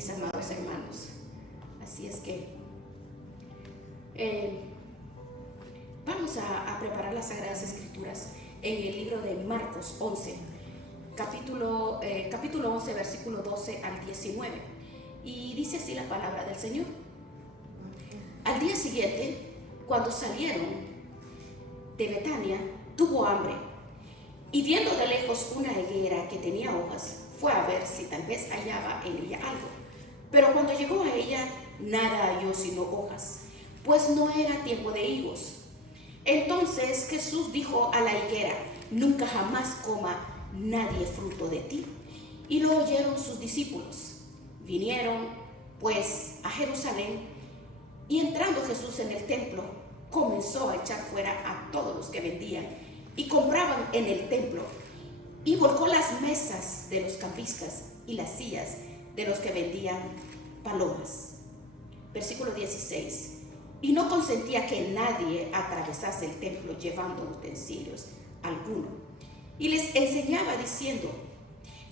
mis amados hermanos. Así es que vamos a preparar las Sagradas Escrituras en el libro de Marcos 11, capítulo 11, versículo 12 al 19. Y dice así la palabra del Señor. Al día siguiente, cuando salieron de Betania, tuvo hambre, y viendo de lejos una higuera que tenía hojas, fue a ver si tal vez hallaba en ella algo. Pero cuando llegó a ella, nada halló sino hojas, pues no era tiempo de higos. Entonces Jesús dijo a la higuera: nunca jamás coma nadie fruto de ti. Y lo oyeron sus discípulos. Vinieron pues a Jerusalén, y entrando Jesús en el templo, comenzó a echar fuera a todos los que vendían y compraban en el templo, y volcó las mesas de los cambistas y las sillas de los que vendían palomas. Versículo 16. Y no consentía que nadie atravesase el templo llevando utensilios alguno. Y les enseñaba diciendo: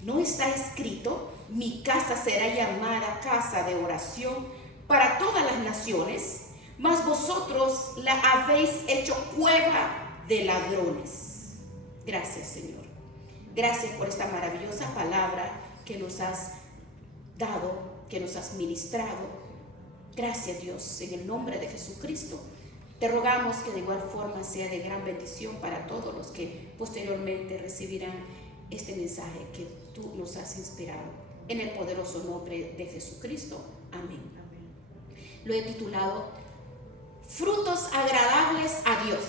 ¿no está escrito: mi casa será llamada casa de oración para todas las naciones? Mas vosotros la habéis hecho cueva de ladrones. Gracias, Señor. Gracias por esta maravillosa palabra que nos has dado, que nos has ministrado. Gracias, Dios, en el nombre de Jesucristo. Te rogamos que de igual forma sea de gran bendición para todos los que posteriormente recibirán este mensaje que tú nos has inspirado. En el poderoso nombre de Jesucristo. Amén. Lo he titulado Frutos agradables a Dios.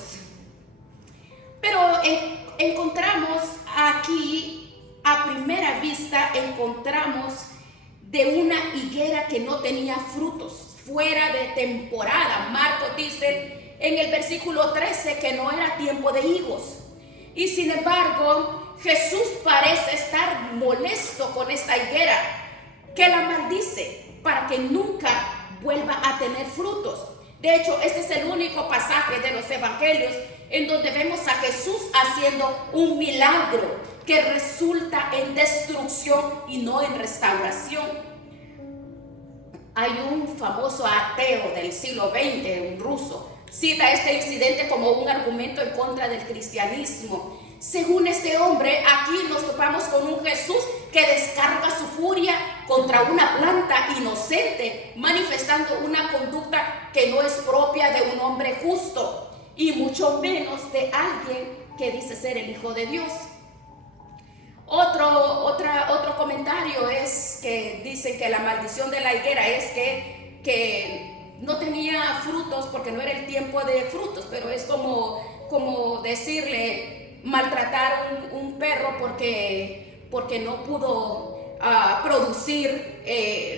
Pero encontramos aquí, a primera vista, encontramos de una higuera que no tenía frutos, fuera de temporada. Marcos dice en el versículo 13 que no era tiempo de higos. Y sin embargo, Jesús parece estar molesto con esta higuera, que la maldice para que nunca vuelva a tener frutos. De hecho, este es el único pasaje de los evangelios en donde vemos a Jesús haciendo un milagro que resulta en destrucción y no en restauración. Hay un famoso ateo del siglo XX, un ruso, cita este incidente como un argumento en contra del cristianismo. Según este hombre, aquí nos topamos con un Jesús que descarga su furia contra una planta inocente, manifestando una conducta que no es propia de un hombre justo, y mucho menos de alguien que dice ser el Hijo de Dios. Otro comentario es que dicen que la maldición de la higuera es que no tenía frutos porque no era el tiempo de frutos, pero es como decirle maltratar un perro porque no pudo producir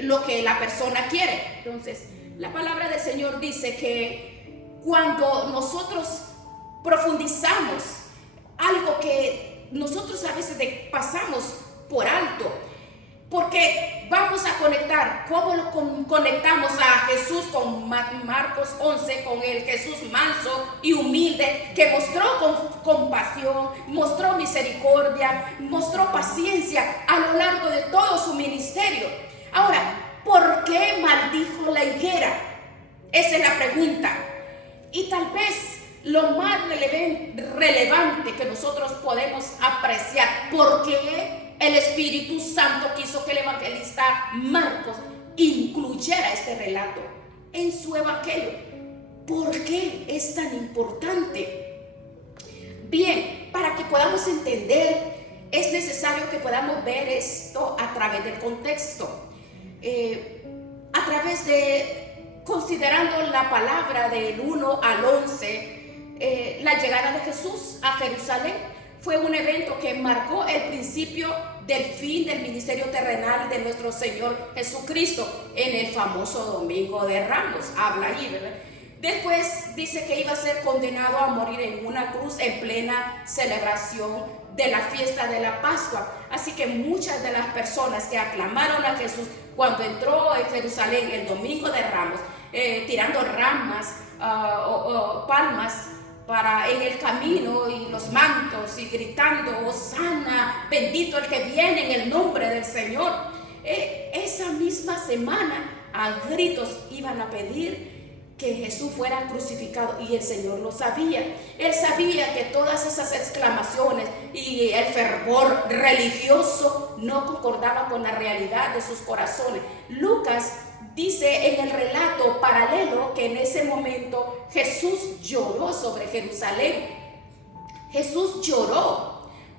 lo que la persona quiere. Entonces, la palabra del Señor dice que cuando nosotros profundizamos algo que nosotros a veces pasamos por alto, porque vamos a conectar, ¿cómo lo conectamos a Jesús con Marcos 11, con el Jesús manso y humilde, que mostró compasión, mostró misericordia, mostró paciencia a lo largo de todo su ministerio? Ahora, ¿por qué maldijo la higuera? Esa es la pregunta. Y tal vez lo más relevante que nosotros podemos apreciar, ¿por qué el Espíritu Santo quiso que el evangelista Marcos incluyera este relato en su evangelio? ¿Por qué es tan importante? Bien, para que podamos entender, es necesario que podamos ver esto a través del contexto, a través de, considerando la palabra del 1 al 11, la llegada de Jesús a Jerusalén fue un evento que marcó el principio del fin del ministerio terrenal de nuestro Señor Jesucristo en el famoso Domingo de Ramos. Habla ahí, ¿verdad? Después dice que iba a ser condenado a morir en una cruz en plena celebración de la fiesta de la Pascua. Así que muchas de las personas que aclamaron a Jesús cuando entró en Jerusalén el Domingo de Ramos, tirando ramas o palmas en el camino y los mantos y gritando: Hosana, bendito el que viene en el nombre del Señor. esa misma semana a gritos iban a pedir que Jesús fuera crucificado, y el Señor lo sabía. Él sabía que todas esas exclamaciones y el fervor religioso no concordaban con la realidad de sus corazones. Lucas dice en el relato paralelo que en ese momento Jesús lloró sobre Jerusalén. Jesús lloró.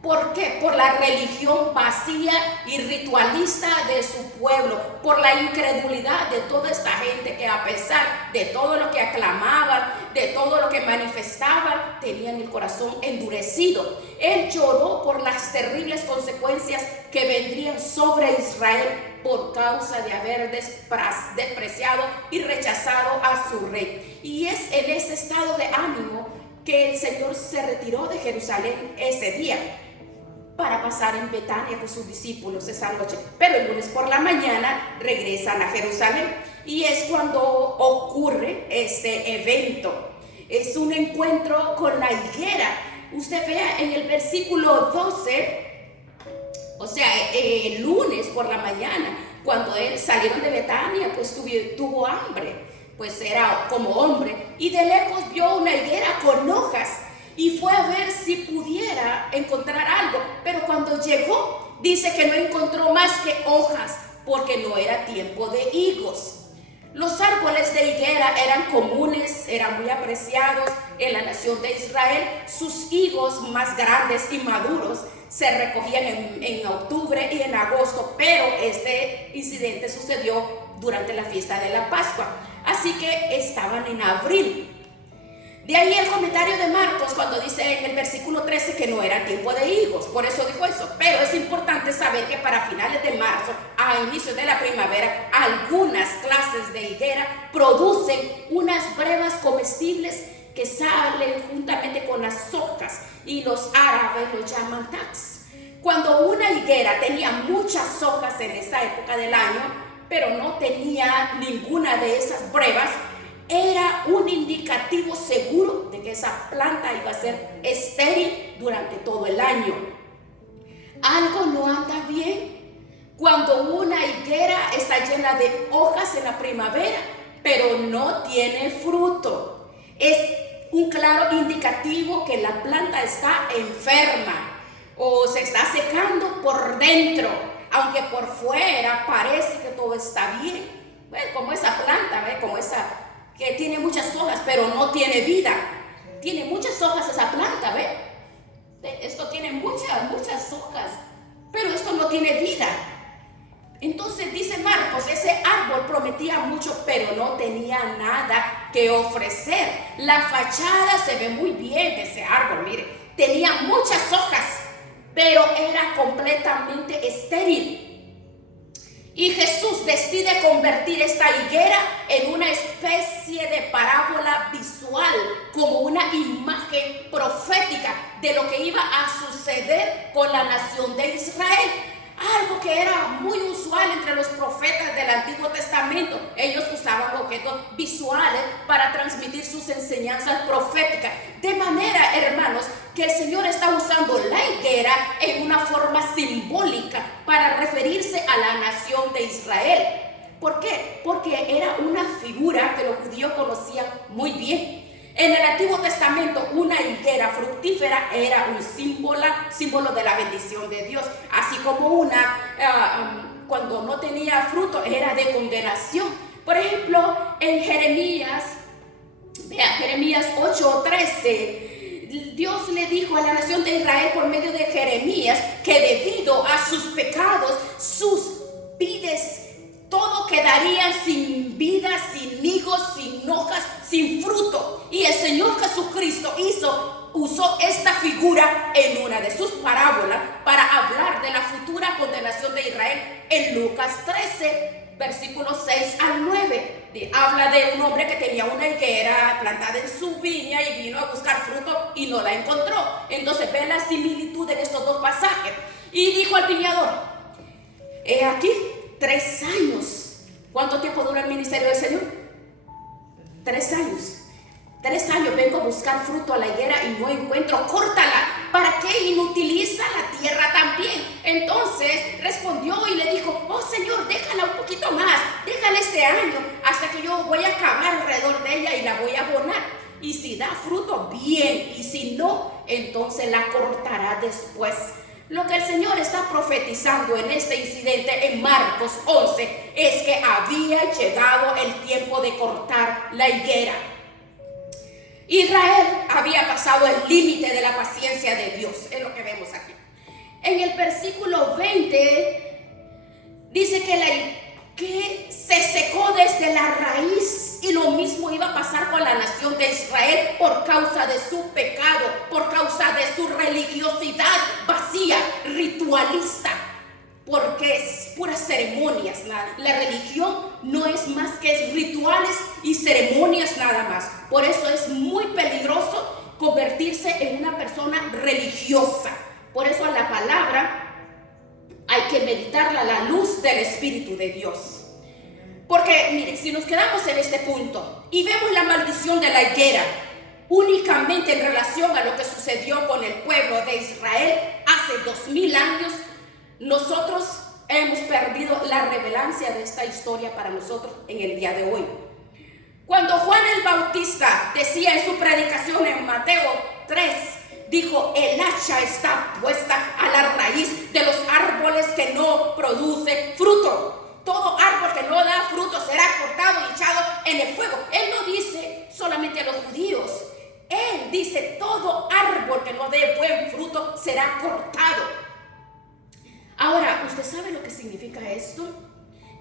¿Por qué? Por la religión vacía y ritualista de su pueblo, por la incredulidad de toda esta gente que, a pesar de todo lo que aclamaban, de todo lo que manifestaban, tenían el corazón endurecido. Él lloró por las terribles consecuencias que vendrían sobre Israel por causa de haber despreciado y rechazado a su rey. Y es en ese estado de ánimo que el Señor se retiró de Jerusalén ese día para pasar en Betania con sus discípulos esa noche. Pero el lunes por la mañana regresan a Jerusalén, y es cuando ocurre este evento. Es un encuentro con la higuera. Usted vea en el versículo 12, o sea, el lunes por la mañana, cuando salieron de Betania, pues tuvo hambre, pues era como hombre, y de lejos vio una higuera con hojas, y fue a ver si pudiera encontrar algo, pero cuando llegó, dice que no encontró más que hojas, porque no era tiempo de higos. Los árboles de higuera eran comunes, eran muy apreciados en la nación de Israel. Sus higos más grandes y maduros se recogían en octubre y en agosto, pero este incidente sucedió durante la fiesta de la Pascua, así que estaban en abril. De ahí el comentario de Marcos cuando dice en el versículo 13 que no era tiempo de higos, por eso dijo eso. Pero es importante saber que para finales de marzo, a inicios de la primavera, algunas clases de higuera producen unas brevas comestibles que salen juntamente con las hojas, y los árabes lo llaman tax. Cuando una higuera tenía muchas hojas en esa época del año, pero no tenía ninguna de esas brevas, era un indicativo seguro de que esa planta iba a ser estéril durante todo el año. Algo no anda bien cuando una higuera está llena de hojas en la primavera, pero no tiene fruto. Es un claro indicativo que la planta está enferma o se está secando por dentro, aunque por fuera parece que todo está bien. ¿Ven? Como esa planta, ¿ven? Como esa que tiene muchas hojas, pero no tiene vida. Tiene muchas hojas esa planta, ¿ven? Esto tiene muchas hojas, pero esto no tiene vida. Entonces dice Marcos, ese árbol prometía mucho, pero no tenía nada que ofrecer. La fachada se ve muy bien de ese árbol, mire, tenía muchas hojas, pero era completamente estéril. Y Jesús decide convertir esta higuera en una especie de parábola visual, como una imagen profética de lo que iba a suceder con la nación de Israel. Algo que era muy usual entre los profetas del Antiguo Testamento. Ellos usaban objetos visuales para transmitir sus enseñanzas proféticas. De manera, hermanos, que el Señor está usando la higuera en una forma simbólica para referirse a la nación de Israel. ¿Por qué? Porque era una figura que los judíos conocían muy bien. En el Antiguo Testamento, una higuera fructífera era un símbolo de la bendición de Dios, así como cuando no tenía fruto, era de condenación. Por ejemplo, en Jeremías 8:13, Dios le dijo a la nación de Israel por medio de Jeremías que debido a sus pecados, sus vides, todo quedarían sin vida, sin higos, sin hojas, sin fruto. Y el Señor Jesucristo usó esta figura en una de sus parábolas para hablar de la futura condenación de Israel en Lucas 13, versículos 6 al 9. Habla de un hombre que tenía una higuera plantada en su viña y vino a buscar fruto y no la encontró. Entonces ve la similitud en estos dos pasajes. Y dijo al viñador: he aquí 3 años. ¿Cuánto tiempo dura el ministerio del Señor? 3 años. 3 años vengo a buscar fruto a la higuera y no encuentro. Córtala. ¿Para qué? Inutiliza la tierra también. Entonces respondió y le dijo: oh Señor, este año hasta que yo voy a cavar alrededor de ella y la voy a abonar. Y si da fruto, bien. Y si no, entonces la cortará después. Lo que el Señor está profetizando en este incidente en Marcos 11 es que había llegado el tiempo de cortar la higuera. Israel había pasado el límite de la paciencia de Dios, es lo que vemos aquí. En el versículo 20 dice que se secó desde la raíz, y lo mismo iba a pasar con la nación de Israel por causa de su pecado, por causa de su religiosidad vacía, ritualista, porque es puras ceremonias. La religión no es más que rituales y ceremonias nada más. Por eso es muy peligroso convertirse en una persona religiosa. Por eso a la palabra hay que meditarla a la luz del Espíritu de Dios. Porque, mire, si nos quedamos en este punto y vemos la maldición de la higuera únicamente en relación a lo que sucedió con el pueblo de Israel hace 2000 años, nosotros hemos perdido la relevancia de esta historia para nosotros en el día de hoy. Cuando Juan el Bautista decía en su predicación en Mateo 3, dijo: el hacha está puesta a la raíz de los árboles que no producen fruto. Todo árbol que no da fruto será cortado y echado en el fuego. Él no dice solamente a los judíos. Él dice: todo árbol que no dé buen fruto será cortado. Ahora, ¿usted sabe lo que significa esto?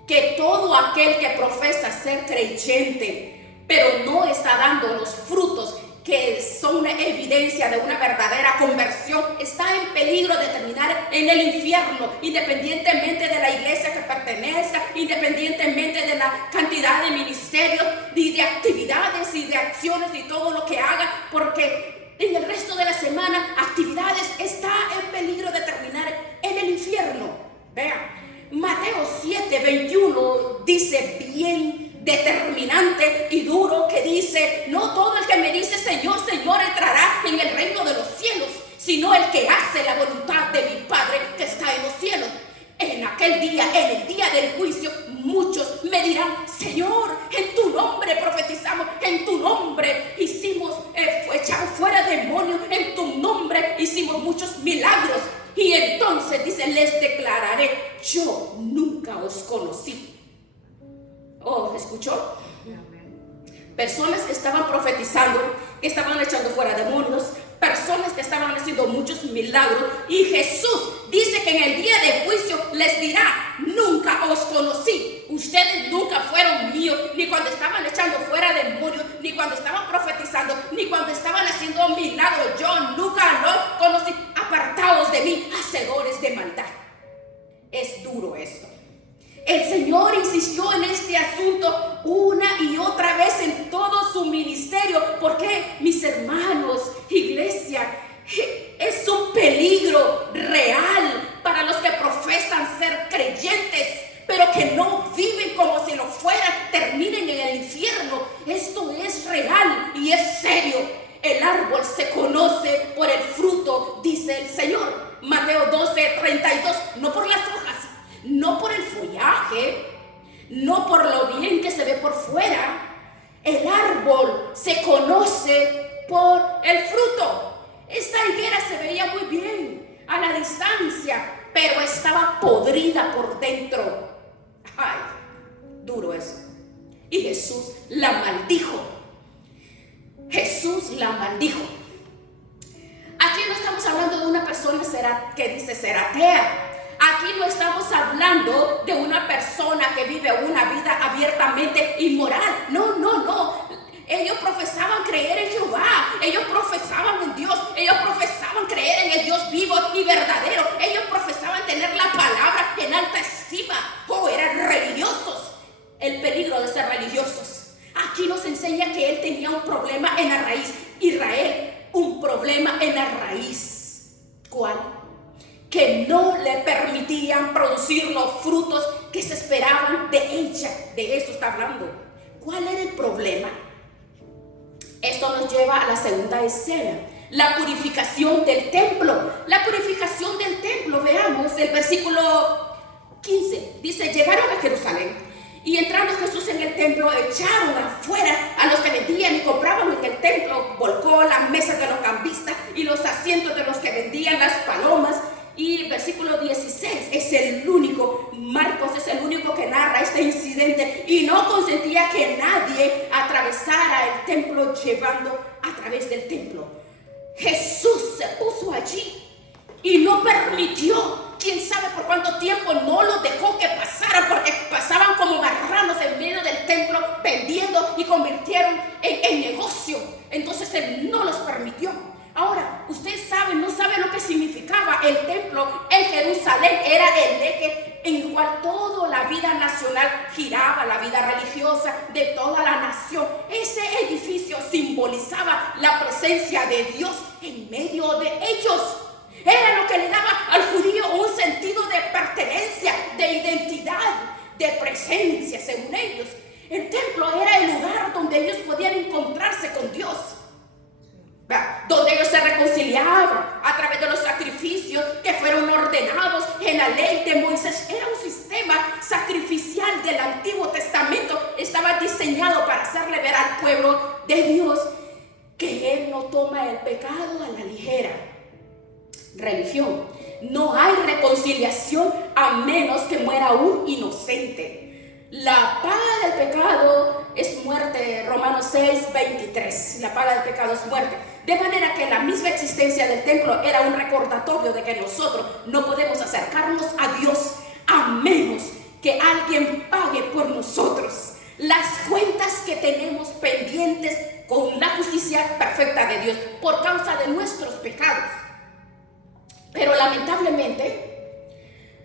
Que todo aquel que profesa ser creyente, pero no está dando los frutos que son una evidencia de una verdadera conversión, está en peligro de terminar en el infierno, independientemente de la iglesia que pertenezca, independientemente de la cantidad de ministerios y de actividades y de acciones y todo lo que haga, porque en el resto de la semana, actividades, está en peligro de terminar en el infierno. Vean, Mateo 7:21 dice bien determinante y duro, que dice: no todo el que me dice Señor, Señor entrará en el reino de los cielos, sino el que hace la voluntad de mi Padre que está en los cielos. En aquel día, en el día del juicio, muchos me dirán: Señor, en tu nombre profetizamos, en tu nombre hicimos echar fuera demonios, en tu nombre hicimos muchos milagros. Y entonces dice: les declararé: yo nunca os conocí. Oh, ¿escuchó? Personas que estaban profetizando, que estaban echando fuera demonios, personas que estaban haciendo muchos milagros, y Jesús dice que en el día de juicio les dirá: nunca os conocí. Ustedes nunca fueron míos, ni cuando estaban echando fuera demonios, ni cuando estaban profetizando, ni cuando estaban haciendo milagros. Yo nunca los conocí. Apartaos de mí, hacedores de maldad. Es duro esto. El Señor insistió en este asunto una y otra vez en todo su ministerio, porque, mis hermanos, iglesia, es un peligro real para los que profesan ser creyentes, pero que no viven como si lo fueran, terminen en el infierno. Esto es real y es serio. El árbol se conoce por el fruto, dice el Señor. Mateo 12:32, no por las hojas, no por el follaje, no por lo bien que se ve por fuera. El árbol se conoce por el fruto. Esta higuera se veía muy bien a la distancia, pero estaba podrida por dentro. Ay, duro eso. Y Jesús la maldijo. Jesús la maldijo. Aquí no estamos hablando de una persona que dice ser atea. Aquí no estamos hablando de una persona que vive una vida abiertamente inmoral. No, no, no. Ellos profesaban creer en Jehová. Ellos profesaban en Dios. Ellos profesaban creer en el Dios vivo y verdadero. Ellos profesaban tener la palabra en alta estima. Oh, eran religiosos. El peligro de ser religiosos. Aquí nos enseña que él tenía un problema en la raíz. Israel, un problema en la raíz. ¿Cuál? Que no le permitían producir los frutos que se esperaban de ella. De eso está hablando. ¿Cuál era el problema? Esto nos lleva a la segunda escena, la purificación del templo. La purificación del templo, veamos el versículo 15. Dice: llegaron a Jerusalén Y entrando Jesús en el templo, echaron afuera a los que vendían y compraban en el templo, volcó las mesas de los cambistas y los asientos de los que vendían las palomas. Y versículo 16 es el único, Marcos es el único que narra este incidente, y no consentía que nadie atravesara el templo llevando a través del templo. Jesús se puso allí y no permitió, quién sabe por cuánto tiempo, no los dejó que pasaran, porque pasaban como marranos en medio del templo vendiendo y convirtieron en negocio. Entonces él no los permitió. Ahora, usted sabe, no sabe lo que significaba el templo en Jerusalén. Era el eje en el cual toda la vida nacional giraba, la vida religiosa de toda la nación. Ese edificio simbolizaba la presencia de Dios en medio de ellos. Era lo que le daba al judío un sentido de pertenencia, de identidad, de presencia, según ellos. El templo era el lugar donde ellos podían encontrarse con Dios, donde ellos se reconciliaban a través de los sacrificios que fueron ordenados en la ley de Moisés. Era un sistema sacrificial del Antiguo Testamento. Estaba diseñado para hacerle ver al pueblo de Dios que Él no toma el pecado a la ligera. Religión. No hay reconciliación a menos que muera un inocente. La paga del pecado es muerte. Romanos 6:23. La paga del pecado es muerte. De manera que la misma existencia del templo era un recordatorio de que nosotros no podemos acercarnos a Dios a menos que alguien pague por nosotros las cuentas que tenemos pendientes con la justicia perfecta de Dios por causa de nuestros pecados. Pero lamentablemente,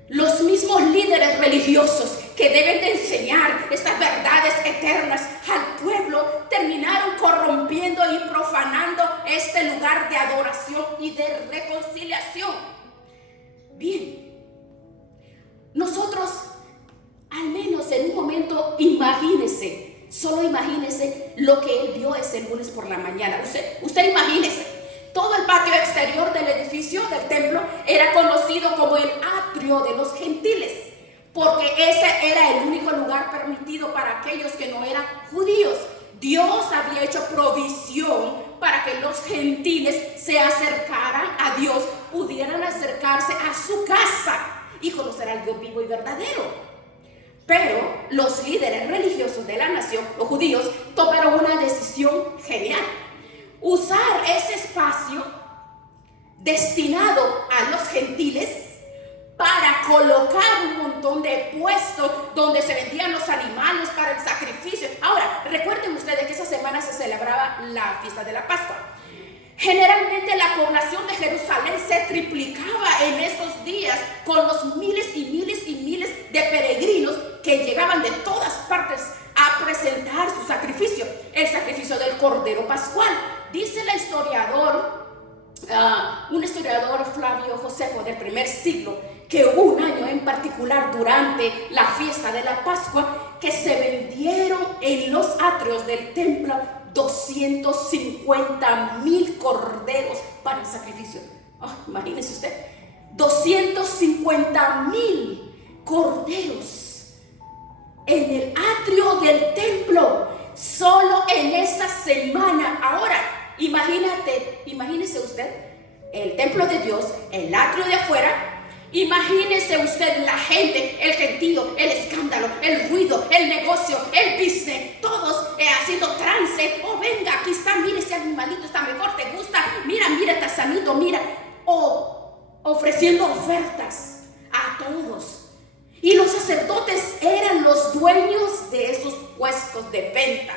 los mismos líderes religiosos que deben de enseñar estas verdades eternas al pueblo terminaron corrompiendo y profanando este lugar de adoración y de reconciliación. Bien, nosotros, al menos en un momento, imagínese, solo imagínese lo que él vio ese lunes por la mañana. Usted imagínese. Todo el patio exterior del edificio del templo era conocido como el atrio de los gentiles, porque ese era el único lugar permitido para aquellos que no eran judíos. Dios había hecho provisión para que los gentiles se acercaran a Dios, pudieran acercarse a su casa y conocer al Dios vivo y verdadero. Pero los líderes religiosos de la nación, los judíos, tomaron una decisión genial: usar ese espacio destinado a los gentiles para colocar un montón de puestos donde se vendían los animales para el sacrificio. Ahora, recuerden ustedes que esa semana se celebraba la fiesta de la Pascua. Generalmente la población de Jerusalén se triplicaba en esos días con los miles y miles y miles de peregrinos que llegaban de todas partes a presentar su sacrificio, el sacrificio del Cordero Pascual. Dice el historiador, un historiador, Flavio Josefo, del primer siglo, que hubo un año en particular durante la fiesta de la Pascua que se vendieron en los atrios del templo 250,000 corderos para el sacrificio. Imagínese usted, 250,000 corderos en el atrio del templo, solo en esa semana. Ahora, imagínese usted el templo de Dios, el atrio de afuera. Imagínese usted la gente, el gentío, el escándalo, el ruido, el negocio, el business, todos haciendo trance. Venga, aquí está, mire, ese animalito está mejor, te gusta, mira, está sanito, mira. Ofreciendo ofertas a todos. Y los sacerdotes eran los dueños de esos puestos de venta.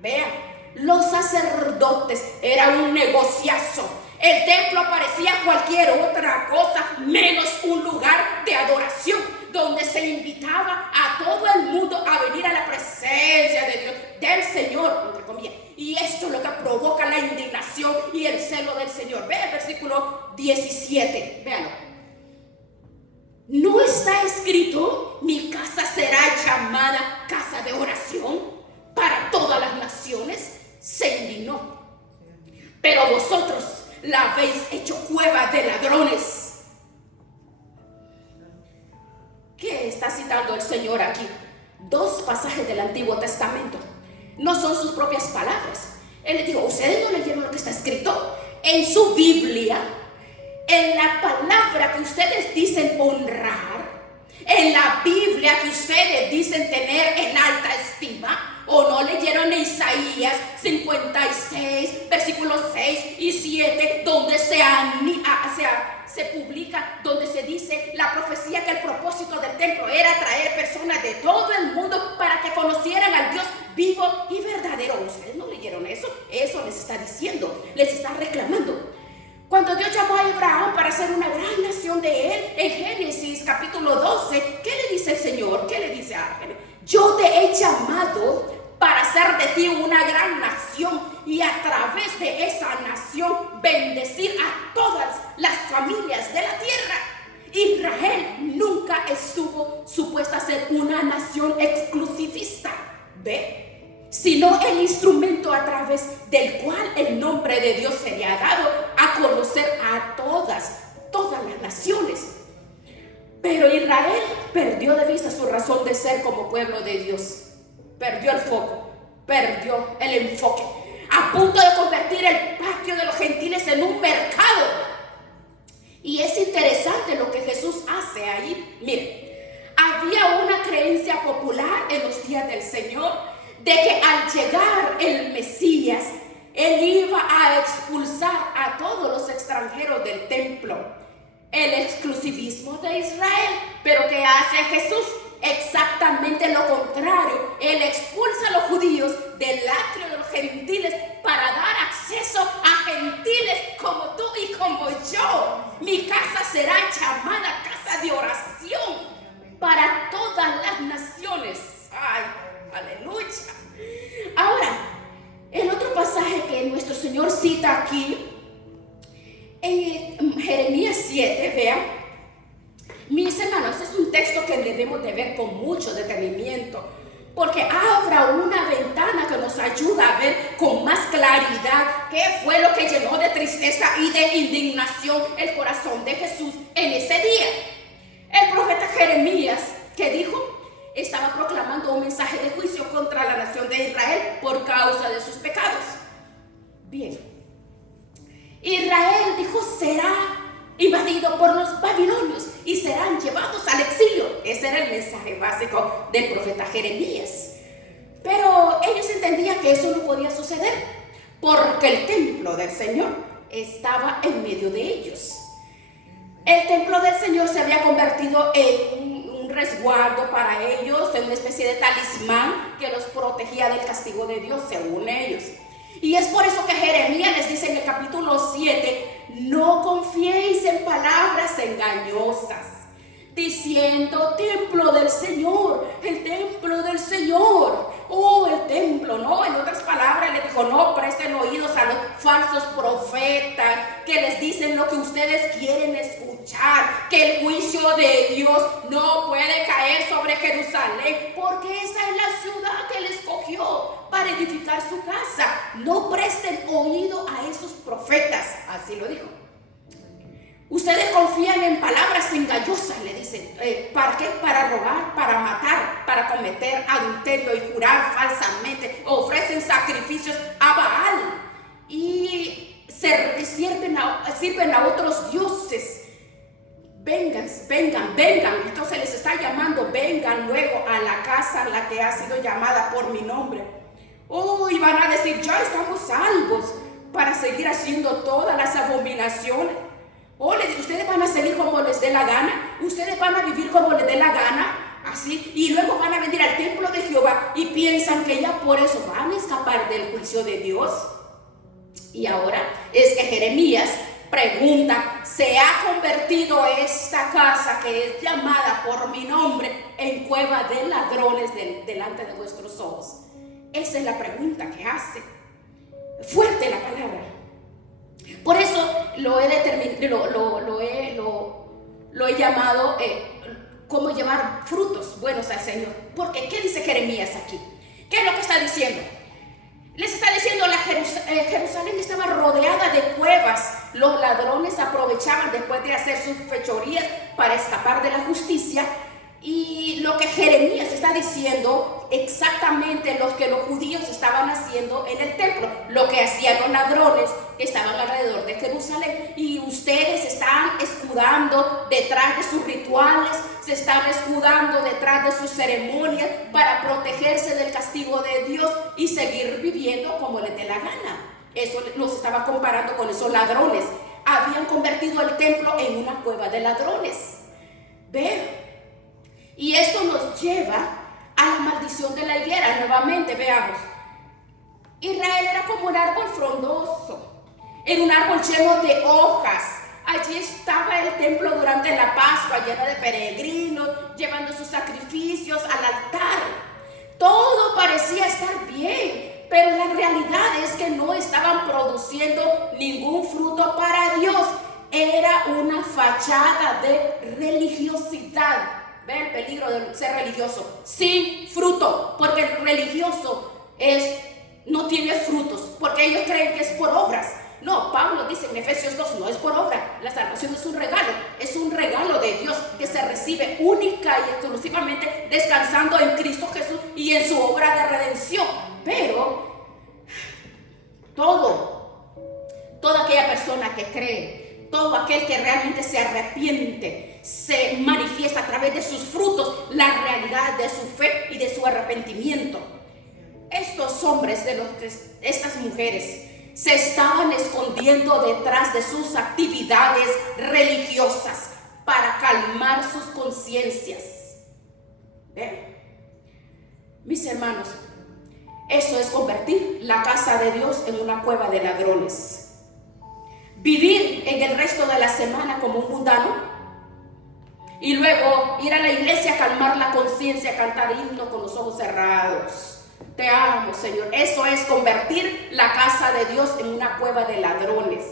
Vean, los sacerdotes eran un negociazo. El templo parecía cualquier otra cosa menos un lugar de adoración, donde se invitaba a todo el mundo a venir a la presencia de Dios, del Señor, entre comillas. Y esto es lo que provoca la indignación y el celo del Señor. Vean el versículo 17, véanlo. ¿No está escrito: mi casa será llamada casa de oración para todas las naciones? Se indignó. Pero vosotros la habéis hecho cueva de ladrones. ¿Qué está citando el Señor aquí? 2 pasajes del Antiguo Testamento. No son sus propias palabras. Él les dijo, ¿ustedes no leyeron lo que está escrito en su Biblia? En la palabra que ustedes dicen honrar, en la Biblia que ustedes dicen tener en alta estima, ¿o no leyeron en Isaías 56, versículos 6 y 7, donde se publica, donde se dice la profecía que el propósito del templo era traer personas de todo el mundo para que conocieran al Dios vivo y verdadero? ¿Ustedes no leyeron eso? Eso les está diciendo, les está reclamando. Cuando Dios llamó a Abraham para hacer una gran nación de él, en Génesis capítulo 12, ¿qué le dice el Señor? ¿Qué le dice a Abraham? Yo te he llamado para hacer de ti una gran nación y a través de esa nación bendecir a todas las familias de la tierra. Israel nunca estuvo supuesta a ser una nación exclusivista, ¿ve? Sino el instrumento a través del cual el nombre de Dios sería dado a conocer a todas las naciones. Pero Israel perdió de vista su razón de ser como pueblo de Dios. Perdió el foco, perdió el enfoque, a punto de convertir el patio de los gentiles en un mercado. Y es interesante lo que Jesús hace ahí. Miren, había una creencia popular en los días del Señor de que al llegar el Mesías, él iba a expulsar a todos los extranjeros del templo. El exclusivismo de Israel. Pero ¿qué hace Jesús? Exactamente lo contrario. Él expulsa a los judíos del atrio de los gentiles para dar acceso a gentiles como tú y como yo. Mi casa será llamada casa de oración para todas las naciones. ¡Ay! ¡Aleluya! Ahora, el otro pasaje que nuestro Señor cita aquí, en Jeremías 7, vean, mis hermanos, es un texto que debemos de ver con mucho detenimiento, porque abre una ventana que nos ayuda a ver con más claridad qué fue lo que llenó de tristeza y de indignación el corazón de Jesús en ese día. El profeta Jeremías, que dijo, estaba proclamando un mensaje de juicio contra la nación de Israel por causa de sus pecados. Bien, Israel, dijo, será invadido por los babilonios y serán llevados al exilio. Ese era el mensaje básico del profeta Jeremías. Pero ellos entendían que eso no podía suceder porque el templo del Señor estaba en medio de ellos. El templo del Señor se había convertido en un resguardo para ellos, en una especie de talismán que los protegía del castigo de Dios según ellos. Y es por eso que Jeremías les dice en el capítulo 7, no confiéis en palabras engañosas, diciendo templo del Señor, el templo del Señor. Oh, el templo, ¿no? En otras palabras le dijo, no presten oídos a los falsos profetas que les dicen lo que ustedes quieren escuchar, que el juicio de Dios no puede caer sobre Jerusalén, porque esa es la ciudad que él escogió para edificar su casa. No presten oído a esos profetas, así lo dijo. Ustedes confían en palabras engañosas, le dicen. ¿Para qué? Para robar, para matar, para cometer adulterio y jurar falsamente. Ofrecen sacrificios a Baal y sirven a otros dioses. Vengan. Entonces les está llamando, vengan luego a la casa a la que ha sido llamada por mi nombre. Y van a decir, ya estamos salvos para seguir haciendo todas las abominaciones. Ustedes van a seguir como les dé la gana, ustedes van a vivir como les dé la gana, así, y luego van a venir al templo de Jehová y piensan que ya por eso van a escapar del juicio de Dios. Y ahora es que Jeremías pregunta, ¿se ha convertido esta casa que es llamada por mi nombre en cueva de ladrones delante de vuestros ojos? Esa es la pregunta que hace. Fuerte la palabra. Por eso lo he llamado cómo llevar frutos buenos al Señor. Porque ¿qué dice Jeremías aquí? ¿Qué es lo que está diciendo? Les está diciendo Jerusalén estaba rodeada de cuevas. Los ladrones aprovechaban después de hacer sus fechorías para escapar de la justicia. Y lo que Jeremías está diciendo, exactamente lo que los judíos estaban haciendo en el templo, lo que hacían los ladrones que estaban alrededor de Jerusalén. Y ustedes están escudando detrás de sus rituales, se están escudando detrás de sus ceremonias para protegerse del castigo de Dios y seguir viviendo como les dé la gana. Eso los estaba comparando con esos ladrones. Habían convertido el templo en una cueva de ladrones. Vean. Y esto nos lleva a la maldición de la higuera. Nuevamente, veamos. Israel era como un árbol frondoso, era un árbol lleno de hojas. Allí estaba el templo durante la Pascua, lleno de peregrinos, llevando sus sacrificios al altar. Todo parecía estar bien, pero la realidad es que no estaban produciendo ningún fruto para Dios. Era una fachada de religiosidad. Ve el peligro de ser religioso sin fruto, porque el religioso no tiene frutos, porque ellos creen que es por obras. No, Pablo dice en Efesios 2, no es por obra. La salvación es un regalo de Dios que se recibe única y exclusivamente descansando en Cristo Jesús y en su obra de redención. Pero toda aquella persona que cree, todo aquel que realmente se arrepiente, se manifiesta a través de sus frutos la realidad de su fe y de su arrepentimiento. Estos hombres, estas mujeres, se estaban escondiendo detrás de sus actividades religiosas para calmar sus conciencias. ¿Ven? Mis hermanos, eso es convertir la casa de Dios en una cueva de ladrones. Vivir en el resto de la semana como un mundano y luego ir a la iglesia a calmar la conciencia, a cantar himnos con los ojos cerrados. Te amo, Señor. Eso es convertir la casa de Dios en una cueva de ladrones.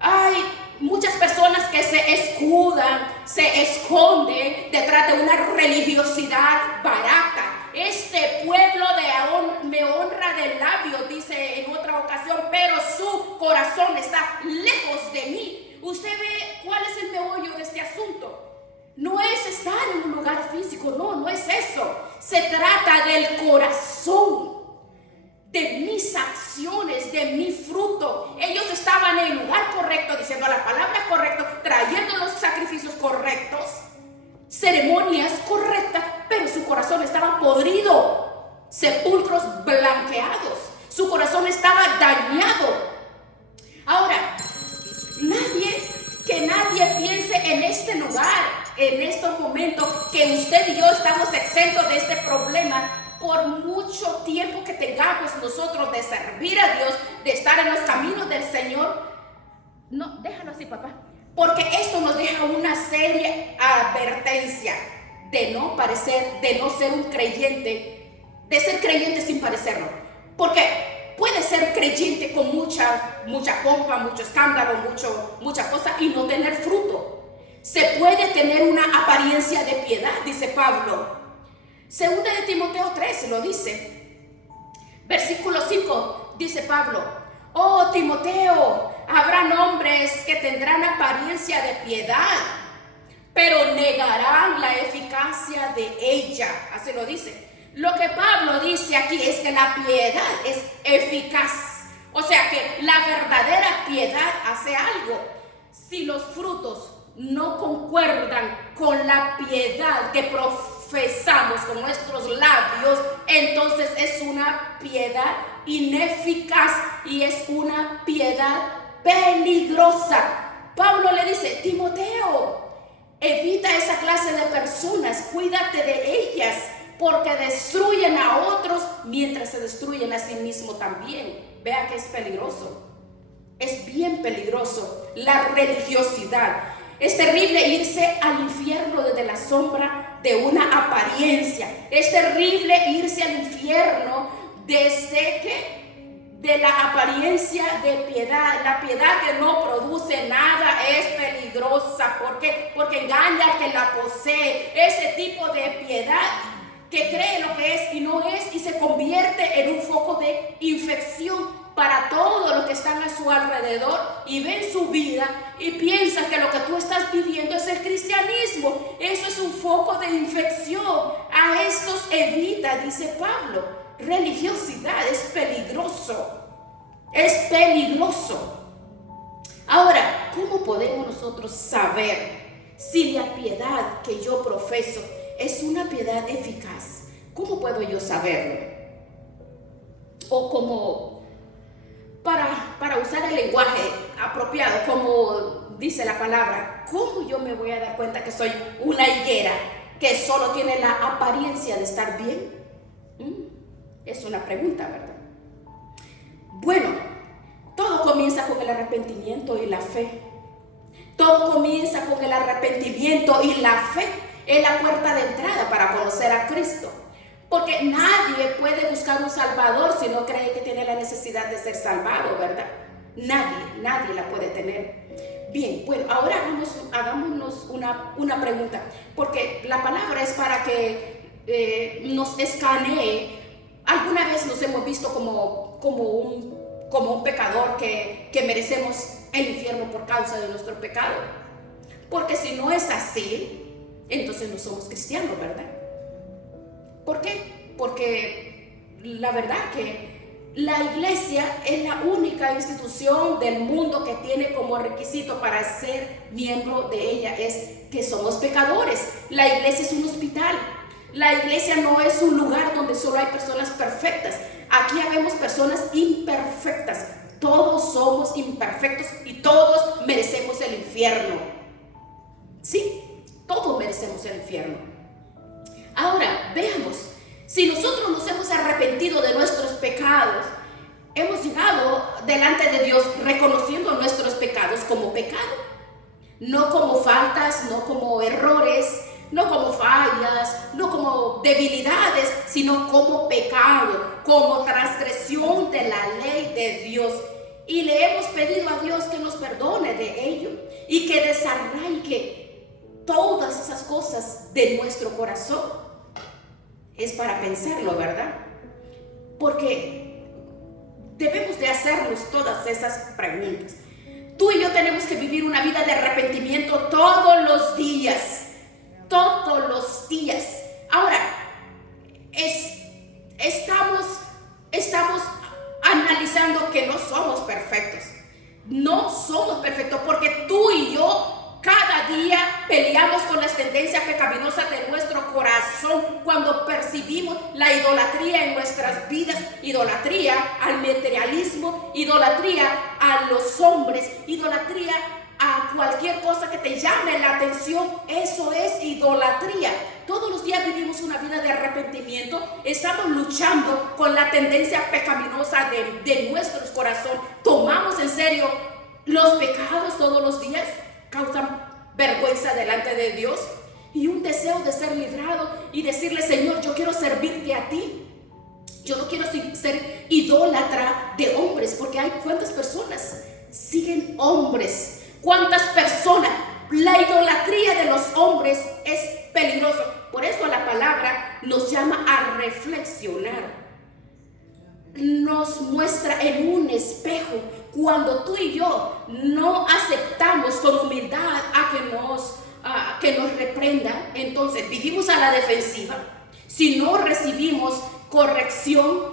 Hay muchas personas que se escudan, se esconden detrás de una religiosidad barata. Este pueblo me honra de labios, dice en otra ocasión, pero su corazón está lejos de mí. Usted ve cuál es el meollo de este asunto. No es estar en un lugar físico, no es eso. Se trata del corazón, de mis acciones, de mi fruto. Ellos estaban en el lugar correcto, diciendo la palabra correcta, trayendo los sacrificios correctos, ceremonias correctas, pero su corazón estaba podrido, sepulcros blanqueados, su corazón estaba dañado. Ahora, que nadie piense en este lugar, en estos momentos, que usted y yo estamos exentos de este problema por mucho tiempo que tengamos nosotros de servir a Dios, de estar en los caminos del Señor. No, déjalo así, papá, porque esto nos deja una seria advertencia de no ser un creyente, de ser creyente sin parecerlo, porque puede ser creyente con mucha pompa, mucho escándalo, mucha cosa y no tener fruto. Se puede tener una apariencia de piedad, dice Pablo. Segunda de Timoteo 3 lo dice. Versículo 5 dice Pablo: oh Timoteo, habrán hombres que tendrán apariencia de piedad, pero negarán la eficacia de ella. Así lo dice. Lo que Pablo dice aquí es que la piedad es eficaz. O sea que la verdadera piedad hace algo. Si los frutos no concuerdan con la piedad que profesamos con nuestros labios, entonces es una piedad ineficaz y es una piedad peligrosa. Pablo le dice: Timoteo, evita esa clase de personas, cuídate de ellas, porque destruyen a otros mientras se destruyen a sí mismos también. Vea que es peligroso. Es bien peligroso la religiosidad. Es terrible irse al infierno desde la sombra de una apariencia. Es terrible irse al infierno de la apariencia de piedad. La piedad que no produce nada es peligrosa. ¿Por qué? Porque engaña al que la posee. Ese tipo de piedad que cree lo que es y no es y se convierte en un foco de infección para todos los que están a su alrededor y ven su vida y piensan que lo que tú estás viviendo es el cristianismo. Eso es un foco de infección. A estos evita, dice Pablo. Religiosidad es peligroso. Es peligroso. Ahora, ¿cómo podemos nosotros saber si la piedad que yo profeso es una piedad eficaz? ¿Cómo puedo yo saberlo? O como para usar el lenguaje apropiado, como dice la palabra, ¿cómo yo me voy a dar cuenta que soy una higuera que solo tiene la apariencia de estar bien? Es una pregunta, ¿verdad? Bueno, todo comienza con el arrepentimiento y la fe. Todo comienza con el arrepentimiento y la fe. Es la puerta de entrada para conocer a Cristo. Porque nadie puede buscar un salvador si no cree que tiene la necesidad de ser salvado, ¿verdad? Nadie la puede tener. Bien, bueno, ahora hagámonos una pregunta. Porque la palabra es para que nos escanee. Alguna vez nos hemos visto como un pecador que merecemos el infierno por causa de nuestro pecado. Porque si no es así, entonces no somos cristianos, ¿verdad? ¿Por qué? Porque la verdad que la iglesia es la única institución del mundo que tiene como requisito para ser miembro de ella es que somos pecadores. La iglesia es un hospital. La iglesia no es un lugar donde solo hay personas perfectas. Aquí habemos personas imperfectas. Todos somos imperfectos y todos merecemos el infierno. Sí, todos merecemos el infierno. Ahora, veamos, si nosotros nos hemos arrepentido de nuestros pecados, hemos llegado delante de Dios reconociendo nuestros pecados como pecado, no como faltas, no como errores, no como fallas, no como debilidades, sino como pecado, como transgresión de la ley de Dios. Y le hemos pedido a Dios que nos perdone de ello y que desarraigue todas esas cosas de nuestro corazón. Es para pensarlo, ¿verdad? Porque debemos de hacernos todas esas preguntas. Tú y yo tenemos que vivir una vida de arrepentimiento todos los días. Todos los días. Ahora, estamos analizando que no somos perfectos. No somos perfectos porque tú y yo cada día peleamos con las tendencias pecaminosas de nuestro corazón cuando percibimos la idolatría en nuestras vidas, idolatría al materialismo, idolatría a los hombres, idolatría a cualquier cosa que te llame la atención. Eso es idolatría. Todos los días vivimos una vida de arrepentimiento. Estamos luchando con la tendencia pecaminosa de nuestros corazones. Tomamos en serio los pecados todos los días. Causan vergüenza delante de Dios y un deseo de ser librado y decirle: Señor, yo quiero servirte a ti. Yo no quiero ser idólatra de hombres, porque hay cuántas personas siguen hombres. ¿Cuántas personas? La idolatría de los hombres es peligroso. Por eso la palabra nos llama a reflexionar. Nos muestra en un espejo. Cuando tú y yo no aceptamos con humildad a que nos reprendan, entonces vivimos a la defensiva. Si no recibimos corrección,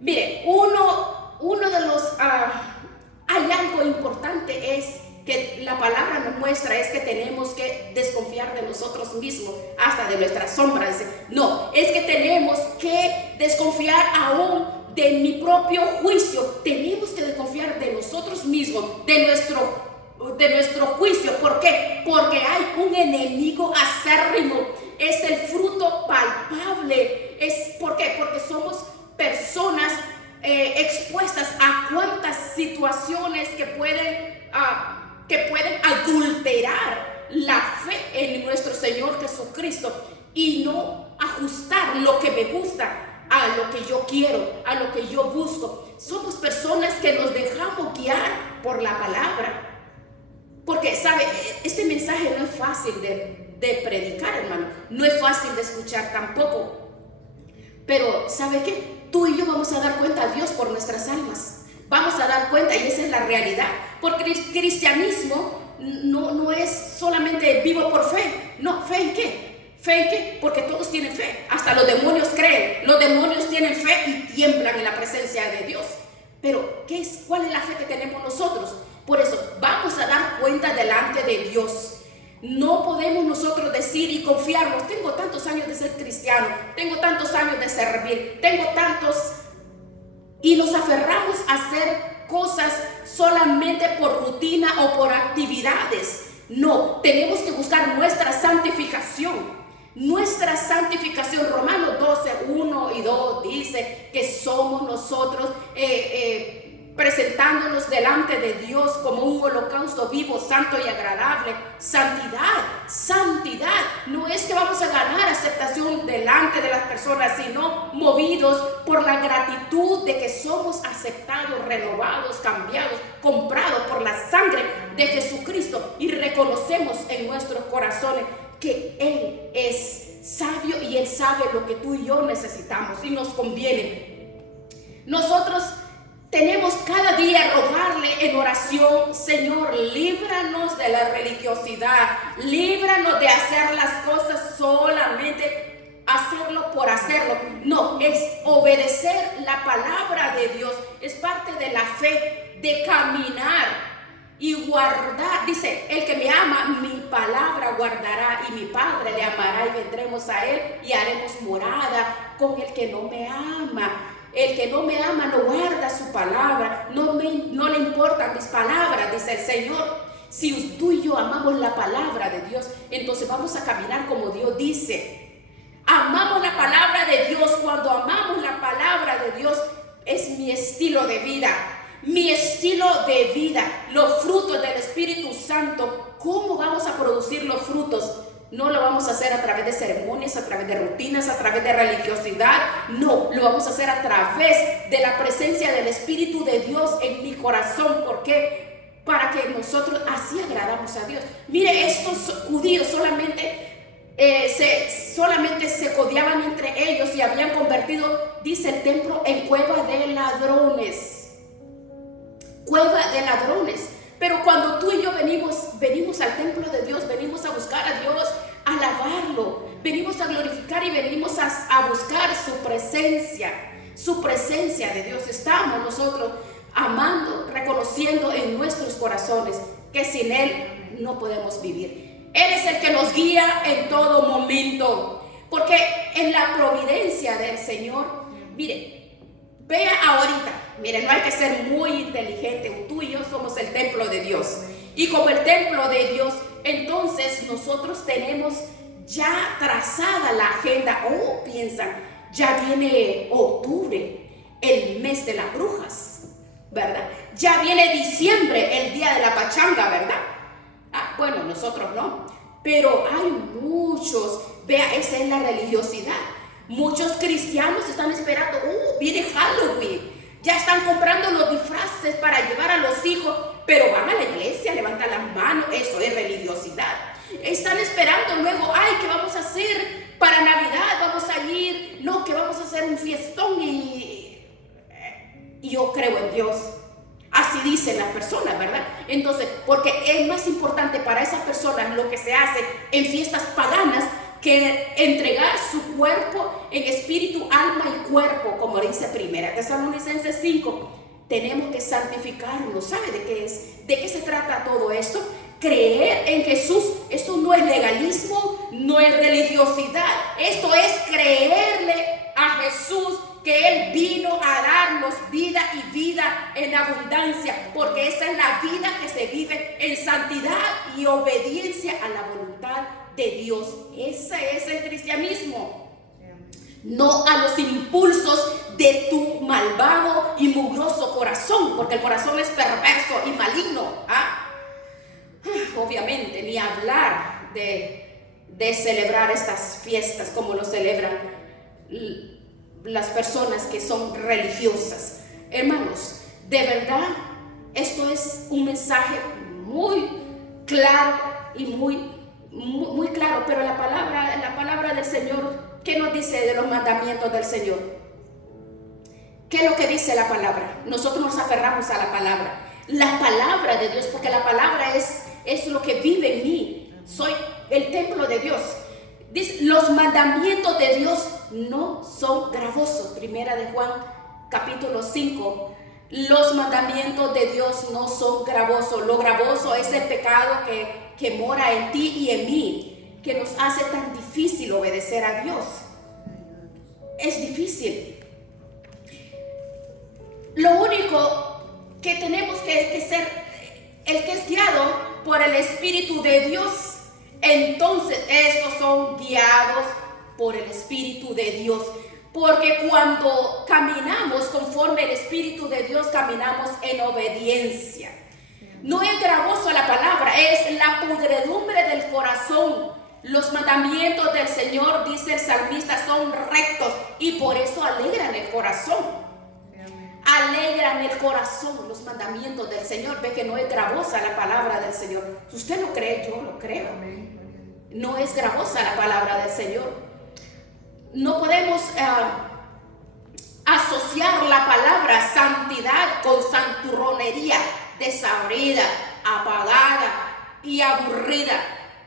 mire, uno de los hay algo importante es que la palabra nos muestra, es que tenemos que desconfiar de nosotros mismos, hasta de nuestras sombras. No, es que tenemos que desconfiar aún de mi propio juicio. Tenemos que desconfiar de nosotros mismos, de nuestro juicio. ¿Por qué? Porque hay un enemigo acérrimo. Es el fruto palpable. ¿Por qué? Porque somos personas expuestas a cuantas situaciones que pueden adulterar la fe en nuestro Señor Jesucristo y no ajustar lo que me gusta a lo que yo quiero, a lo que yo busco. Somos personas que nos dejamos guiar por la palabra. Porque, ¿sabe? Este mensaje no es fácil de predicar, hermano. No es fácil de escuchar tampoco. Pero ¿sabe qué? Tú y yo vamos a dar cuenta a Dios por nuestras almas. Vamos a dar cuenta, y esa es la realidad. Porque el cristianismo no es solamente vivo por fe. No, ¿fe en qué? ¿Fe en qué? Porque todos tienen fe. Hasta los demonios creen. Los demonios tienen fe y tiemblan en la presencia de Dios. Pero ¿cuál es la fe que tenemos nosotros? Por eso vamos a dar cuenta delante de Dios. No podemos nosotros decir y confiarnos: tengo tantos años de ser cristiano, tengo tantos años de servir, tengo tantos, y nos aferramos a hacer cosas solamente por rutina o por actividades. No, tenemos que buscar nuestra santificación. Nuestra santificación. Romanos 12, 1 y 2 dice que somos nosotros presentándonos delante de Dios como un holocausto vivo, santo y agradable. Santidad, santidad. No es que vamos a ganar aceptación delante de las personas, sino movidos por la gratitud de que somos aceptados, renovados, cambiados, comprados por la sangre de Jesucristo, y reconocemos en nuestros corazones que Él es sabio y Él sabe lo que tú y yo necesitamos y nos conviene. Nosotros tenemos cada día rogarle en oración: Señor, líbranos de la religiosidad, líbranos de hacer las cosas solamente hacerlo por hacerlo. No, es obedecer la palabra de Dios, es parte de la fe, de caminar y guardar. Dice: el que me ama, mi palabra guardará, y mi Padre le amará, y vendremos a él y haremos morada con el que no me ama. El que no me ama no guarda su palabra, no le importan mis palabras, dice el Señor. Si tú y yo amamos la palabra de Dios, entonces vamos a caminar como Dios dice. Amamos la palabra de Dios. Cuando amamos la palabra de Dios, es mi estilo de vida. Mi estilo de vida, los frutos del Espíritu Santo. ¿Cómo vamos a producir los frutos? No lo vamos a hacer a través de ceremonias, a través de rutinas, a través de religiosidad. No, lo vamos a hacer a través de la presencia del Espíritu de Dios en mi corazón. ¿Por qué? Para que nosotros así agradamos a Dios. Mire, estos judíos solamente se codiaban entre ellos y habían convertido, dice el templo, en cueva de ladrones. Cueva de ladrones. Pero cuando tú y yo venimos al templo de Dios, venimos a buscar a Dios, a alabarlo, venimos a glorificar y venimos a buscar su presencia de Dios. Estamos nosotros amando, reconociendo en nuestros corazones que sin Él no podemos vivir. Él es el que nos guía en todo momento, porque en la providencia del Señor, mire, vea ahorita, mire, no hay que ser muy inteligente. Tú y yo somos el templo de Dios. Y como el templo de Dios, entonces nosotros tenemos ya trazada la agenda. Piensan, ya viene octubre, el mes de las brujas, ¿verdad? Ya viene diciembre, el día de la pachanga, ¿verdad? Bueno, nosotros no. Pero hay muchos, vea, esa es la religiosidad. Muchos cristianos están esperando, viene Halloween, ya están comprando los disfraces para llevar a los hijos, pero van a la iglesia, levantan las manos. Eso es religiosidad. Están esperando luego, ¿qué vamos a hacer para Navidad? Vamos a ir, no, que vamos a hacer un fiestón y yo creo en Dios. Así dicen las personas, ¿verdad? Entonces, porque es más importante para esas personas lo que se hace en fiestas paganas que entregar su cuerpo en espíritu, alma y cuerpo, como dice 1 Tesalonicenses 5. Tenemos que santificarnos. ¿Sabe de qué es? ¿De qué se trata todo esto? Creer en Jesús. Esto no es legalismo, no es religiosidad. Esto es creerle a Jesús, que Él vino a darnos vida y vida en abundancia, porque esa es la vida que se vive en santidad y obediencia a la voluntad de Dios. Ese es el cristianismo. No a los impulsos de tu malvado y mugroso corazón, porque el corazón es perverso y maligno. Obviamente, ni hablar de celebrar estas fiestas como lo celebran las personas que son religiosas. Hermanos, de verdad, esto es un mensaje muy claro y muy claro, pero la palabra del Señor ¿qué nos dice de los mandamientos del Señor? ¿Qué es lo que dice la palabra? Nosotros nos aferramos a la palabra de Dios, porque la palabra es lo que vive en mí. Soy el templo de Dios. Dice, los mandamientos de Dios no son gravosos. Primera de Juan, capítulo 5. Los mandamientos de Dios no son gravosos. Lo gravoso es el pecado que mora en ti y en mí, que nos hace tan difícil obedecer a Dios. Es difícil. Lo único que tenemos que ser, el que es guiado por el Espíritu de Dios, entonces estos son guiados por el Espíritu de Dios. Porque cuando caminamos conforme el Espíritu de Dios, caminamos en obediencia. No es gravoso la palabra, es la pudredumbre del corazón. Los mandamientos del Señor, dice el salmista, son rectos y por eso alegran el corazón. Alegran el corazón los mandamientos del Señor. Ve que no es gravosa la palabra del Señor. Si usted lo cree, yo lo creo. No es gravosa la palabra del Señor. No podemos asociar la palabra santidad con santurronería, desabrida, apagada y aburrida.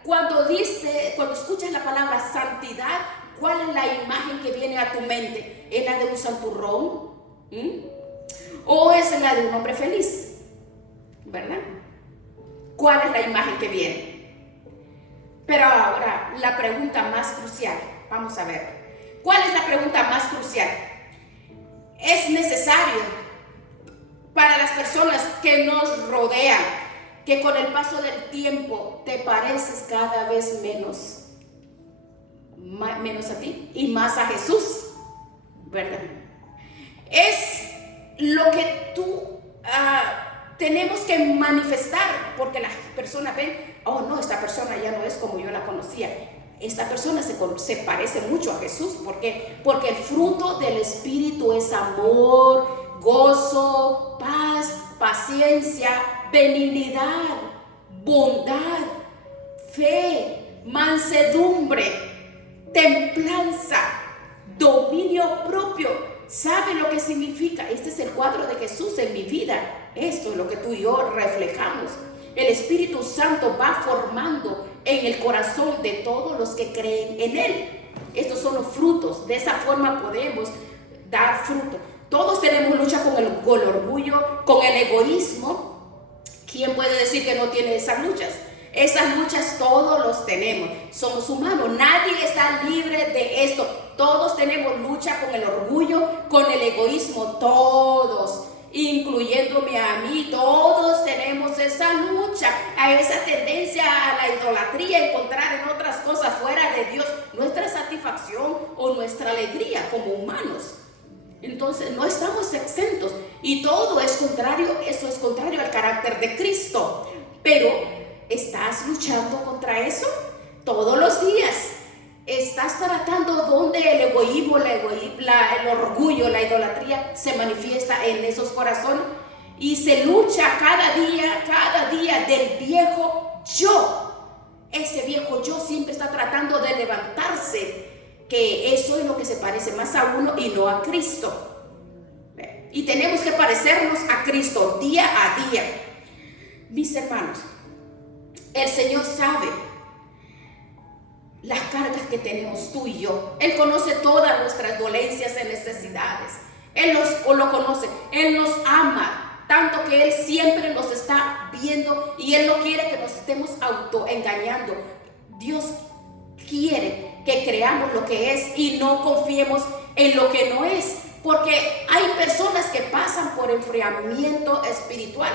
Cuando escuchas la palabra santidad, ¿cuál es la imagen que viene a tu mente? ¿Es la de un santurrón? ¿O es la de un hombre feliz? ¿Verdad? ¿Cuál es la imagen que viene? Pero ahora, la pregunta más crucial, vamos a ver. ¿Cuál es la pregunta más crucial? ¿Es necesario para las personas que nos rodean que con el paso del tiempo te pareces cada vez menos a ti y más a Jesús? ¿Verdad? Es lo que tú tenemos que manifestar, porque las personas ven, oh no, esta persona ya no es como yo la conocía. Esta persona se parece mucho a Jesús. ¿Por qué? Porque el fruto del Espíritu es amor, gozo, paz, paciencia, benignidad, bondad, fe, mansedumbre, templanza, dominio propio. ¿Sabe lo que significa? Este es el cuadro de Jesús en mi vida. Esto es lo que tú y yo reflejamos. El Espíritu Santo va formando en el corazón de todos los que creen en Él. Estos son los frutos. De esa forma podemos dar fruto. Todos tenemos lucha con el orgullo, con el egoísmo. ¿Quién puede decir que no tiene esas luchas? Esas luchas todos los tenemos. Somos humanos. Nadie está libre de esto. Todos tenemos lucha con el orgullo, con el egoísmo. Todos, incluyéndome a mí, todos tenemos esa lucha, a esa tendencia a la idolatría, encontrar en otras cosas fuera de Dios nuestra satisfacción o nuestra alegría como humanos. Entonces no estamos exentos y todo es contrario, eso es contrario al carácter de Cristo. Pero ¿estás luchando contra eso? Todos los días. ¿Estás tratando donde el egoísmo, el orgullo, la idolatría se manifiesta en esos corazones? Y se lucha cada día del viejo yo. Ese viejo yo siempre está tratando de levantarse, que eso es lo que se parece más a uno y no a Cristo. Y tenemos que parecernos a Cristo día a día. Mis hermanos, el Señor sabe las cargas que tenemos tú y yo. Él conoce todas nuestras dolencias y necesidades. Él lo conoce. Él nos ama, tanto que Él siempre nos está viendo y Él no quiere que nos estemos autoengañando. Dios quiere que creamos lo que es y no confiemos en lo que no es, porque hay personas que pasan por enfriamiento espiritual.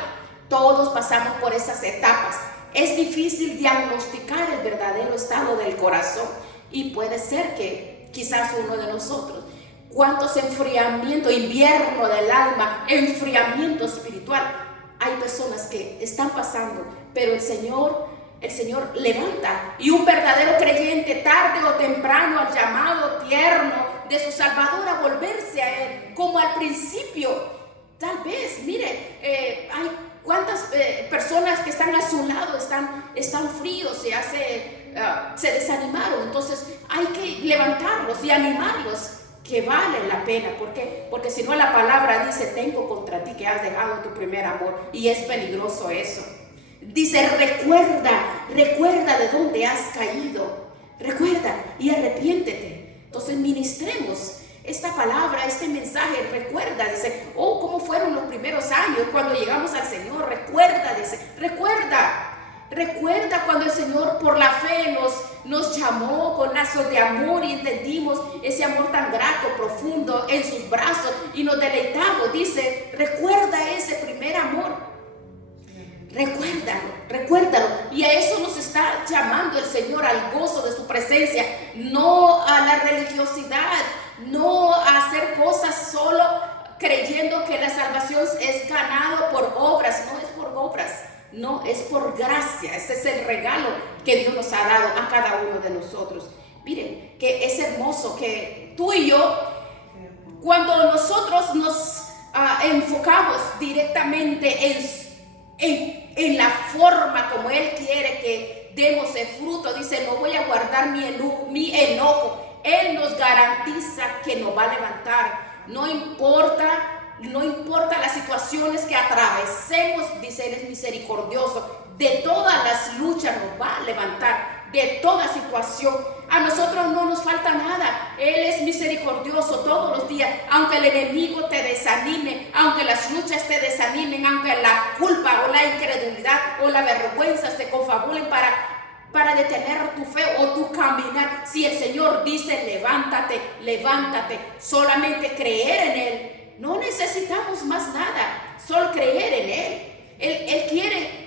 Todos pasamos por esas etapas. Es difícil diagnosticar el verdadero estado del corazón y puede ser que quizás uno de nosotros, cuántos enfriamientos, invierno del alma, enfriamiento espiritual, hay personas que están pasando, pero el Señor levanta, y un verdadero creyente tarde o temprano al llamado tierno de su Salvador a volverse a Él como al principio. Tal vez, mire, hay ¿Cuántas personas que están a su lado están fríos, se desanimaron? Entonces hay que levantarlos y animarlos, que vale la pena. ¿Por qué? Porque si no, la palabra dice: tengo contra ti que has dejado tu primer amor, y es peligroso eso. Dice: recuerda de dónde has caído, recuerda y arrepiéntete. Entonces ministremos esta palabra, este mensaje. Recuerda, dice: oh, cómo fueron los primeros años cuando llegamos al Señor. Recuerda, dice, recuerda cuando el Señor por la fe nos llamó con lazos de amor, y entendimos ese amor tan grato, profundo en sus brazos, y nos deleitamos. Dice: recuerda ese primer amor. Recuérdalo. Y a eso nos está llamando el Señor, al gozo de su presencia, no a la religiosidad, no a hacer cosas solo creyendo que la salvación es ganado por obras. No es por obras, no, es por gracia. Ese es el regalo que Dios nos ha dado a cada uno de nosotros. Miren, que es hermoso que tú y yo, cuando nosotros nos enfocamos directamente en la forma como Él quiere que demos el fruto, dice: no voy a guardar mi enojo. Él nos garantiza que nos va a levantar. No importa las situaciones que atravesemos, dice: Él es misericordioso. De todas las luchas nos va a levantar, de toda situación. A nosotros no nos falta nada. Él es misericordioso todos los días. Aunque el enemigo te desanime, aunque las luchas te desanimen, aunque la culpa o la incredulidad o la vergüenza se confabulen para detener tu fe o tu caminar, si el Señor dice: levántate, solamente creer en Él. No necesitamos más nada, solo creer en Él. Él quiere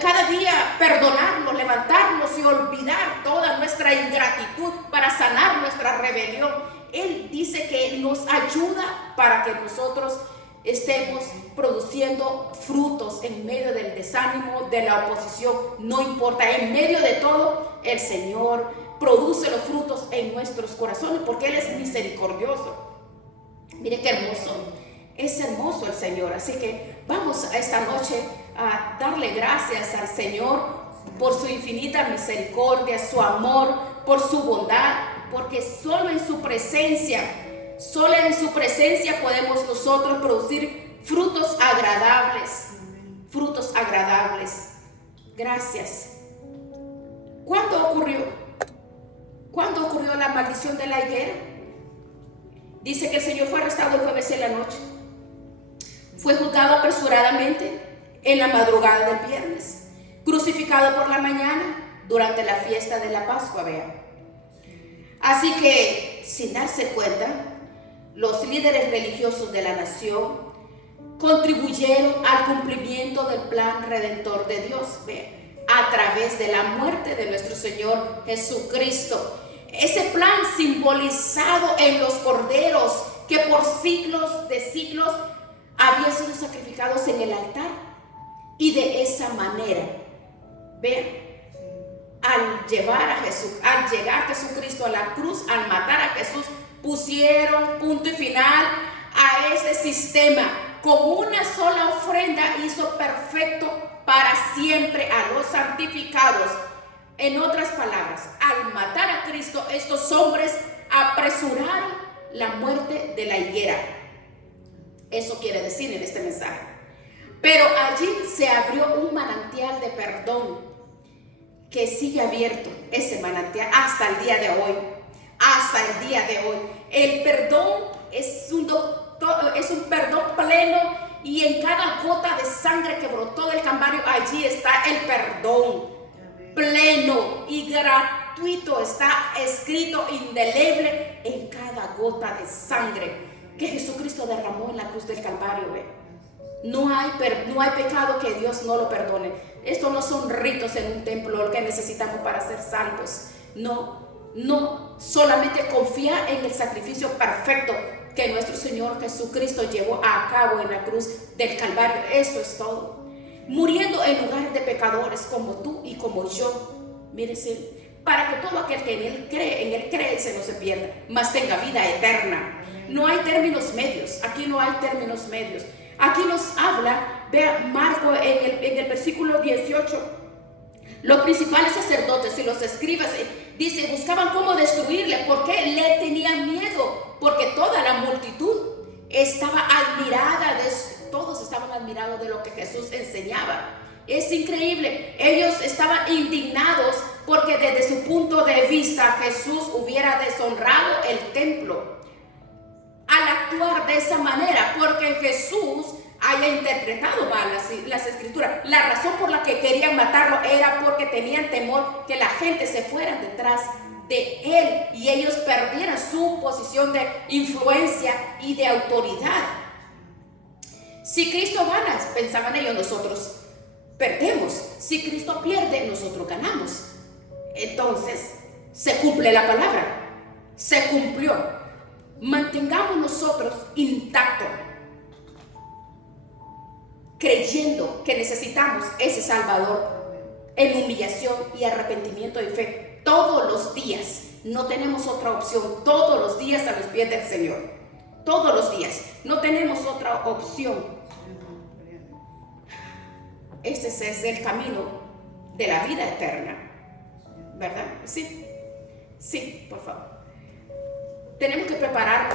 cada día perdonarnos, levantarnos y olvidar toda nuestra ingratitud para sanar nuestra rebelión. Él dice que nos ayuda para que nosotros estemos produciendo frutos en medio del desánimo, de la oposición. No importa, en medio de todo, el Señor produce los frutos en nuestros corazones, porque Él es misericordioso. Mire qué hermoso, es hermoso el Señor. Así que vamos a esta noche a darle gracias al Señor por su infinita misericordia, su amor, por su bondad, porque solo en su presencia podemos nosotros producir frutos agradables. Gracias. ¿Cuándo ocurrió la maldición de la higuera? Dice que el Señor fue arrestado el jueves en la noche. Fue juzgado apresuradamente en la madrugada del viernes, crucificado por la mañana durante la fiesta de la Pascua, vean. Así que, sin darse cuenta, los líderes religiosos de la nación contribuyeron al cumplimiento del plan redentor de Dios, vean, a través de la muerte de nuestro Señor Jesucristo. Ese plan simbolizado en los corderos que por siglos de siglos habían sido sacrificados en el altar. Y de esa manera, vean, al llegar Jesucristo a la cruz, al matar a Jesús, pusieron punto y final a ese sistema. Con una sola ofrenda hizo perfecto para siempre a los santificados. En otras palabras, al matar a Cristo, estos hombres apresuraron la muerte de la higuera. Eso quiere decir en este mensaje. Pero allí se abrió un manantial de perdón que sigue abierto, ese manantial, hasta el día de hoy. El perdón es un perdón pleno, y en cada gota de sangre que brotó del Calvario, allí está el perdón pleno y gratuito. Está escrito indeleble en cada gota de sangre que Jesucristo derramó en la cruz del Calvario. No hay pecado que Dios no lo perdone. Estos no son ritos en un templo lo que necesitamos para ser salvos. No, solamente confía en el sacrificio perfecto que nuestro Señor Jesucristo llevó a cabo en la cruz del Calvario. Eso es todo. Muriendo en lugar de pecadores como tú y como yo. Mírese, para que todo aquel que en Él cree, se no se pierda, mas tenga vida eterna. No hay términos medios. Aquí no hay términos medios. Aquí nos habla Vea Marco en el versículo 18. Los principales sacerdotes y los escribas, dice, buscaban cómo destruirle. ¿Por qué? Le tenían miedo, porque toda la multitud estaba admirada, todos estaban admirados de lo que Jesús enseñaba. Es increíble, ellos estaban indignados porque desde su punto de vista Jesús hubiera deshonrado el templo al actuar de esa manera, porque Jesús haya interpretado mal las escrituras. La razón por la que querían matarlo era porque tenían temor que la gente se fuera detrás de él y ellos perdieran su posición de influencia y de autoridad. Si Cristo gana, pensaban ellos, nosotros perdemos. Si Cristo pierde, nosotros ganamos. Entonces se cumple la palabra, se cumplió. Mantengamos nosotros intactos, creyendo que necesitamos ese Salvador en humillación y arrepentimiento y fe todos los días. No tenemos otra opción, todos los días a los pies del Señor, todos los días, no tenemos otra opción. Ese es el camino de la vida eterna, ¿verdad? Sí, por favor. Tenemos que preparar